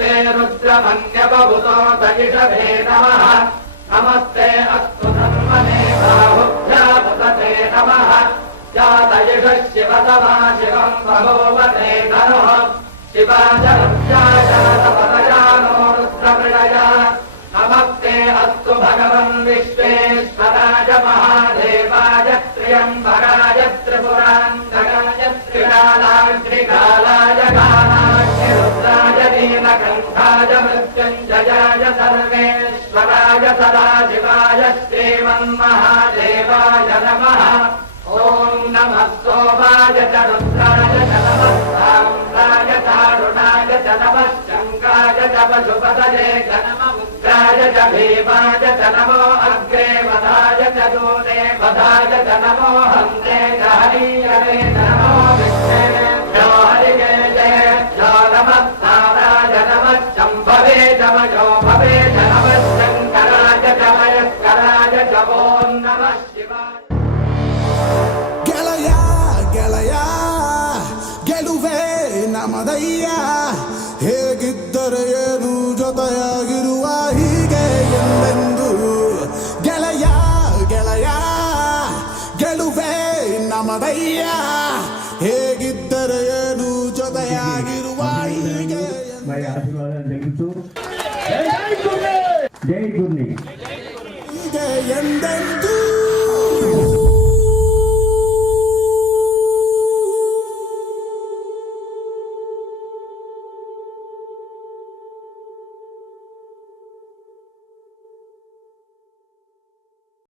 नमस्ते रुद्रमन्यवभूतो तयिषभे नमः नमस्ते अस्तु धर्मणे बाहुभ्यापतते नमः जातयिष शिवतमा शिवम् भगवते धनुः शिवाजरुद्राजातपदजानो रुद्रमृडय नमस्ते अस्तु भगवन् विश्वेश्वराय महादेवाय त्र्यम्बराय त्रिपुरान्तकाय त्रिकालाग्निकालाय कालाग्निरुद्राय नीलकण्ठाय मृत्युञ्जयाय सर्वेश्वराय सदाशिवाय श्रीमन्महादेवाय नमः ॐ नमः सोमाय च रुद्राय च नमः साम्राय चारुणाय च नमः शङ्काय च पशुपतये च नमः उग्राय च भीमाय च नमो अग्रे वधाय च दूते वधाय च नमो हन्ते च हरीहरे नमो विष्णुभ्यो हरिकेशेभ्यो नमः नाराय नमः शम्भवे च मयो भवे च नमः शङ्कराय च मयस्कराय च ॐ नमः शिवाय ಗೆಲುವೆ ನಮದಯ್ಯ ಹೇಗಿದ್ದರೆ ಏನು ಜೊತೆಯಾಗಿರುವ ಹೀಗೆ ಎಂದೆಂದು ಗೆಳೆಯ ಗೆಳೆಯ ಗೆಲುವೆ ನಮದಯ್ಯ ಹೇಗಿದ್ದರೆ ಏನು ಜೊತೆಯಾಗಿರುವ ಹೀಗೆ ಜೈ ಗುರ್ನಿ ಹೀಗೆ ಎಂದೆಂದು